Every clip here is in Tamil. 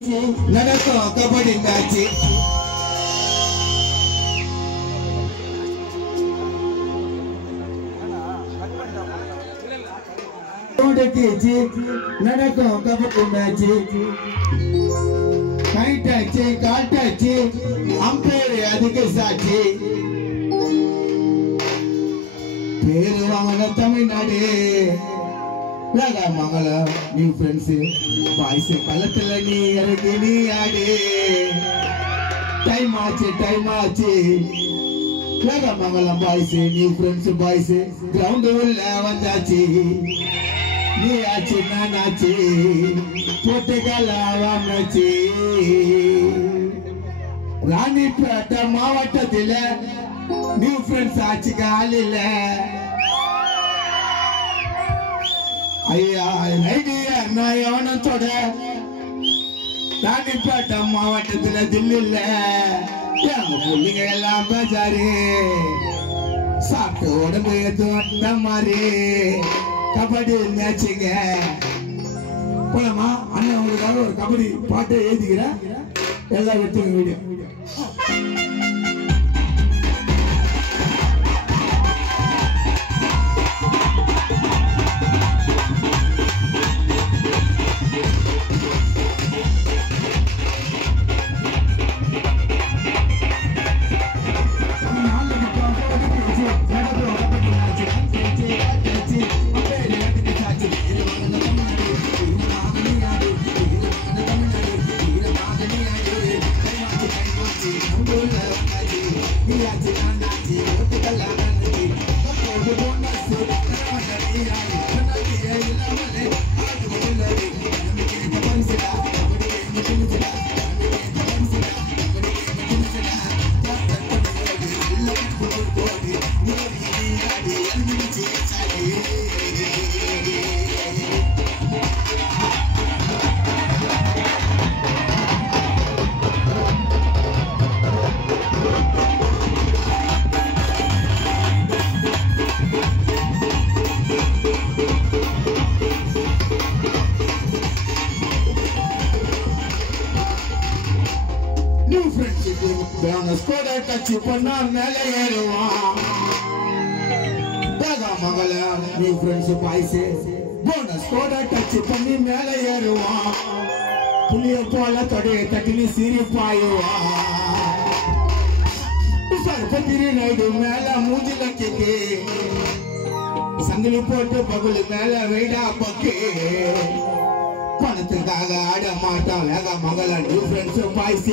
நடக்கும் கபடி மேட்ச் நடக்கும் கபடி மேட்ச் கைட் ஆச்சு கால்ட் ஆச்சு அம்பையர் அதுக்கு சாட்சி பேரு வாங்கின Tamil Nadu Mangalam new friends boys களத்துல நீ இறங்கி நீ ஆடு டைம் ஆச்சு Mangalam boys new friends boys ground உள்ள வந்தாச்சு நீ ஆச்சு நான் ஆச்சு போட்டுக்கலாச்சு ராணிப்பேட்டை மாவட்டத்தில் நியூ ஃப்ரெண்ட்ஸ் ஆச்சு காலில ஐயா நான் எவனத்தோட ராணிப்பேட்டை மாவட்டத்துல தில்லில எங்க பிள்ளைங்க எல்லாம் பேசாரு சாப்பிட்டு உடம்பு ஏத்த மாதிரி கபடி மேட்சுங்க போலாமா அண்ணன் உங்களுக்காக ஒரு கபடி பாட்டை எழுதிக்கிறேன் எல்லாம் எடுத்துங்க வீடியோ கட்சி பண்ணா மேல ஏறுவான் மகளம் நீ ஃப்ரெண்ட்ஸ் பாய்ஸ் போனஸ் கோட கட்சி பண்ணி மேல ஏறுவான் புளிய போல தொடைய தட்டினி சீரி பாயுவான் சர்பத்திரி நைடு மேல மூஞ்சில கேக்கு சங்கிலி போட்டு பகுலு மேல வைடா பக்கு பணத்துக்காக ஆட மாட்டான் வேக மகளம் நீ ஃப்ரெண்ட்ஸ் பாய்ஸ்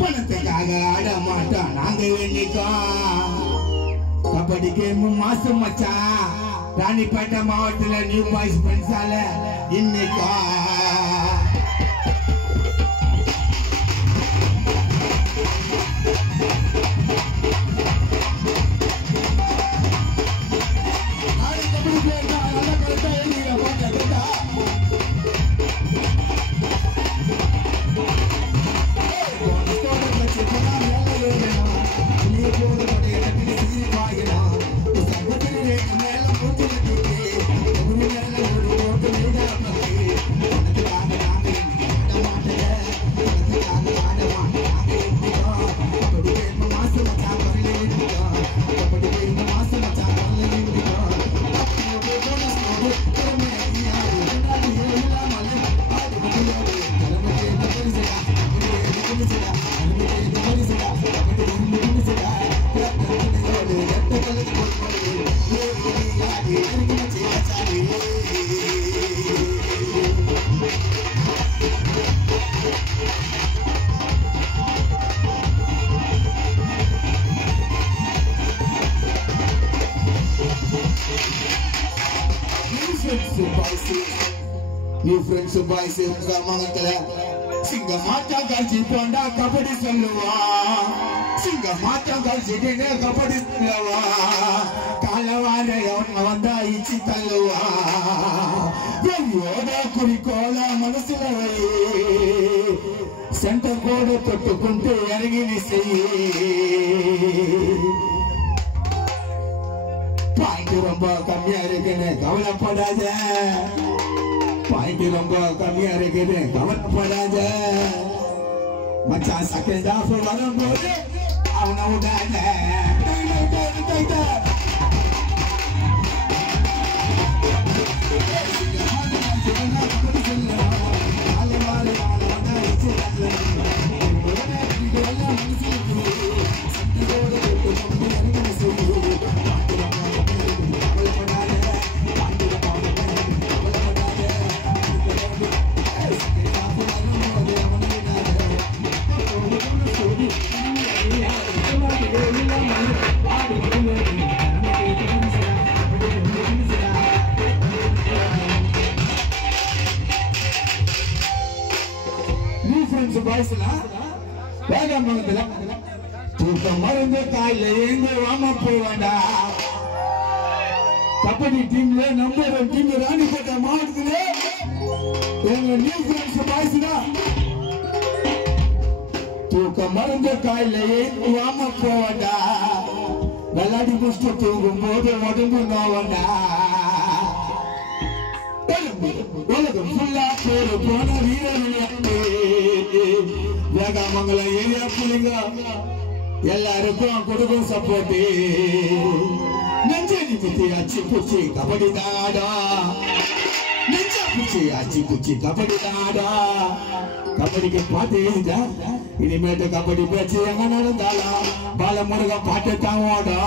பணத்துக்காக ஆட மாட்டோம் நாங்க வேண்டிக்கோம் கபடி கேம் மாசம் மச்சான் ராணிப்பேட்டை மாவட்டத்துல நியூ பாய்ஸ் ஃப்ரெண்ட்ஸால இன்னைக்கோ New friends boys மங்கல சிங்க மாட்டா கட்சி போண்டா கபடி சொல்லுவா சிங்க மாட்டா கட்சி கபடி சொல்லுவா காலவார வந்தா இச்சி தள்ளுவா யோட குறிக்கோள மனசுல வை சென்டர் கோடு தொட்டுக்கொண்டு இறங்கி நீ செய்ய பாயிண்ட் ரொம்ப கம்மியா இருக்குன்னு கவலைப்படாத பாயிண்ட் ரொம்ப கம்மியா இருக்குது கவலைப்படாத மச்சான் செகண்ட் ஹாஃப் வரும்போது அவனை விடாத தூக்கம் மருந்து காயில எங்க வாம போவாண்டா கபடி டீம்ல நம்பர் 1 டீம் ராணிப்பேட்டை மாவட்டத்துல எங்க நியூ ஃப்ரெண்ட்ஸ் பாய்ஸ்னா தூக்கம் மருந்து காயில எங்க வாம போவாண்டா விளையாடி முடிச்சுட்டு தூங்கும் போது உடம்பு நோவண்டா உலகம் ஃபுல்லா பேரு போன வீரர்கள் வேகாமங்கலம் ஏரியா புள்ளிங்க எல்லாருக்கும் கொடுக்கும் சப்போர்ட் நெஞ்சை நிமித்தி அச்சி பூச்சி கபடி தாடா நெஞ்சா பூச்சி அச்சி பூச்சி கபடி தாடா கபடிக்கு பாட்டு எழுதா இனிமேட்டு கபடி பேச்சு எங்க நடந்தாலா பாலமுருகன் பாட்டு தான் ஓடா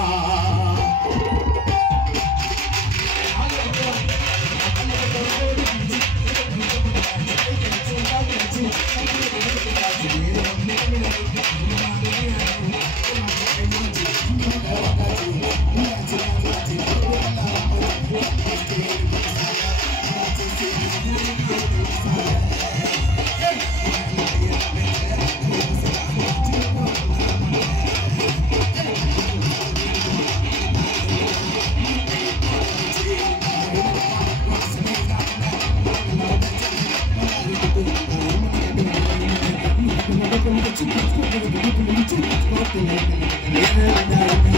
Thank you.